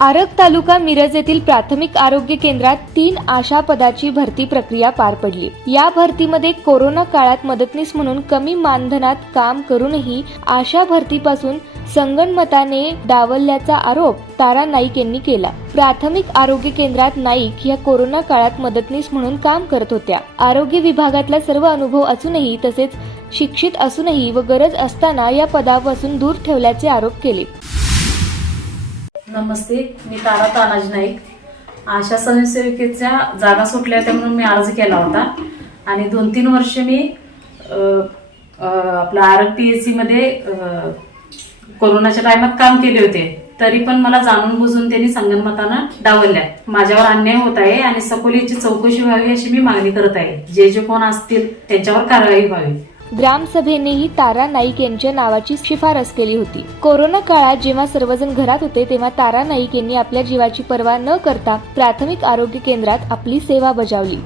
Arag taluka Miraj येथील प्राथमिक आरोग्य केंद्रात तीन आशा पदाची भरती प्रक्रिया पार पडली. या भरतीमध्ये कोरोना काळात मदतनीस म्हणून कमी मानधनात काम करूनही आशा भरतीपासून संगणमताने डावलल्याचा आरोप तारा नाईक यांनी केला. प्राथमिक आरोग्य केंद्रात नाईक या कोरोना काळात मदतनीस म्हणून काम करत होत्या. आरोग्य विभागातला सर्व अनुभव असूनही तसेच शिक्षित असूनही व गरज असताना या पदापासून दूर ठेवल्याचे आरोप केले. नमस्ते मी तारा तानाजी नाईक. आशा स्वयंसेविकेच्या जागा सुटल्या होत्या म्हणून मी अर्ज केला होता. आणि दोन तीन वर्ष मी आपला आपलं आर टी एस सीमध्ये कोरोनाच्या टायमात काम केले होते. तरी पण मला जाणून बुजून त्यांनी संगणमताना डावलल्या. माझ्यावर अन्याय होत आहे आणि सखोलीची चौकशी व्हावी अशी मी मागणी करत आहे. जे जे कोण असतील त्यांच्यावर कारवाई व्हावी. ग्रामसभेनेही तारा नाईक यांच्या नावाची शिफारस केली होती. कोरोना काळात जेव्हा सर्वजण घरात होते तेव्हा तारा नाईक यांनी आपल्या जीवाची पर्वा न करता प्राथमिक आरोग्य केंद्रात आपली सेवा बजावली.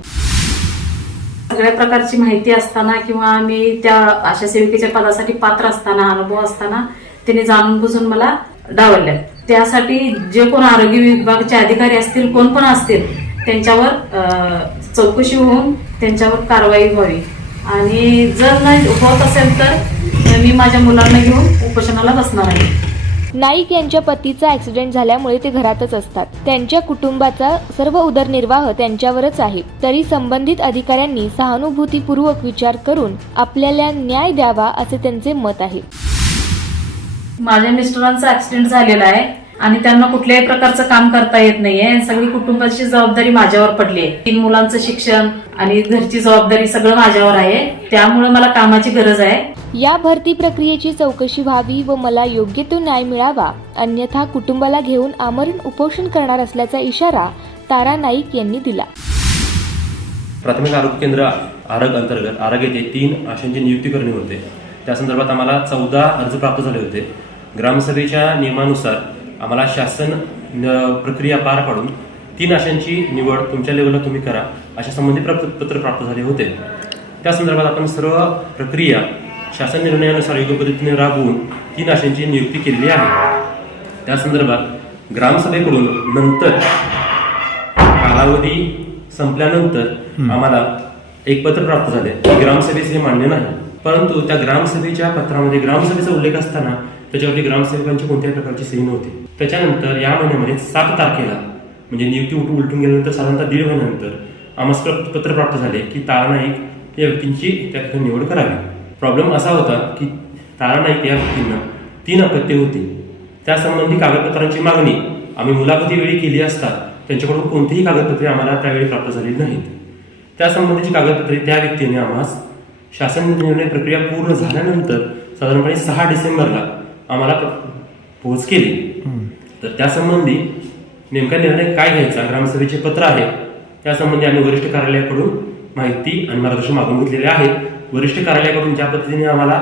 सगळ्या प्रकारची माहिती असताना किंवा मी त्या आशा सेविकेच्या पदासाठी पात्र असताना अनुभव असताना त्यांनी जाणून बुजून मला डावलल्या त्यासाठी जे कोण आरोग्य विभागाचे अधिकारी असतील कोण पण असतील त्यांच्यावर चौकशी होऊन त्यांच्यावर कारवाई व्हावी. आणि जर नाही होत असेल तर मी माझ्या मुलांना घेऊन उपोषणाला बसणार आहे. नाईक यांच्या पतीचा ऍक्सिडेंट झाल्यामुळे ते घरातच असतात. त्यांच्या कुटुंबाचा सर्व उदरनिर्वाह त्यांच्यावरच आहे. तरी संबंधित अधिकाऱ्यांनी सहानुभूतीपूर्वक विचार करून आपल्याला न्याय द्यावा असे त्यांचे मत आहे. माझ्या मिस्टरांचा ऍक्सिडेंट झालेला आहे. आणि त्यांना कुठल्याही प्रकारचं काम करता येत नाहीये. सगळी कुटुंबाची जबाबदारी माझ्यावर पडली आहे. तीन मुलांचं शिक्षण आणि घरची जबाबदारी सगळं माझ्यावर आहे. त्यामुळे मला कामाची गरज आहे. या भरती प्रक्रियेची चौकशी व्हावी व मला योग्य तो न्याय मिळावा अन्यथा कुटुंबाला घेऊन आमरण उपोषण करणार असल्याचा इशारा तारा नाईक यांनी दिला. प्राथमिक आरोग्य केंद्र आरग अंतर्गत आरग येथे तीन आशांची नियुक्ती करणे होते. त्या संदर्भात आम्हाला चौदा अर्ज प्राप्त झाले होते. ग्रामसभेच्या नियमानुसार आम्हाला शासन प्रक्रिया पार पाडून तीन आशांची निवड तुमच्या लेवलला तुम्ही करा अशा संबंधी पत्र प्राप्त झाले होते. त्या संदर्भात आपण सर्व प्रक्रिया शासन निर्णयानुसार योग्य पद्धतीने राबवून तीन आशांची नियुक्ती केलेली आहे. त्या संदर्भात ग्रामसभेकडून नंतर कालावधी संपल्यानंतर आम्हाला एक पत्र प्राप्त झाले. की ग्रामसभेस हे मान्य नाही परंतु त्या ग्रामसभेच्या पत्रामध्ये ग्रामसभेचा उल्लेख असताना त्याच्यावरती ग्रामसेवकांची कोणत्याही प्रकारची सही नव्हती. त्याच्यानंतर या महिन्यामध्ये सात तारखेला म्हणजे नियुक्ती उठ उलटून गेल्यानंतर साधारणतः दीड महिन्यानंतर आम्हाला पत्र प्राप्त झाले की तारा नाईक या व्यक्तींची त्या ठिकाणी निवड करावी. प्रॉब्लेम असा होता की तारा नाईक या व्यक्तींना तीन अपत्ये होती. त्यासंबंधी कागदपत्रांची मागणी आम्ही मुलाखती वेळी केली असता त्यांच्याकडून कोणतीही कागदपत्रे आम्हाला त्यावेळी प्राप्त झाली नाहीत. त्यासंबंधीची कागदपत्रे त्या व्यक्तीने आम्हास शासन निर्णय प्रक्रिया पूर्ण झाल्यानंतर साधारणपणे सहा डिसेंबरला आम्हाला पोहोच केली. तर त्यासंबंधी नेमका निर्णय काय घ्यायचा? ग्रामसभेचे पत्र आहे त्यासंबंधी आम्ही वरिष्ठ कार्यालयाकडून माहिती आणि मार्गदर्शन मागून घेतलेले आहे वरिष्ठ कार्यालयाकडून ज्या पद्धतीने आम्हाला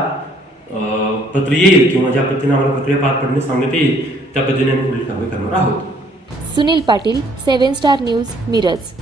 पत्र येईल किंवा ज्या पद्धतीने आम्हाला प्रक्रिया पार पडणे सांगण्यात येईल त्या पद्धतीने आम्ही पुढील कारवाई करणार आहोत. Sunil Patil seven star news Miraj.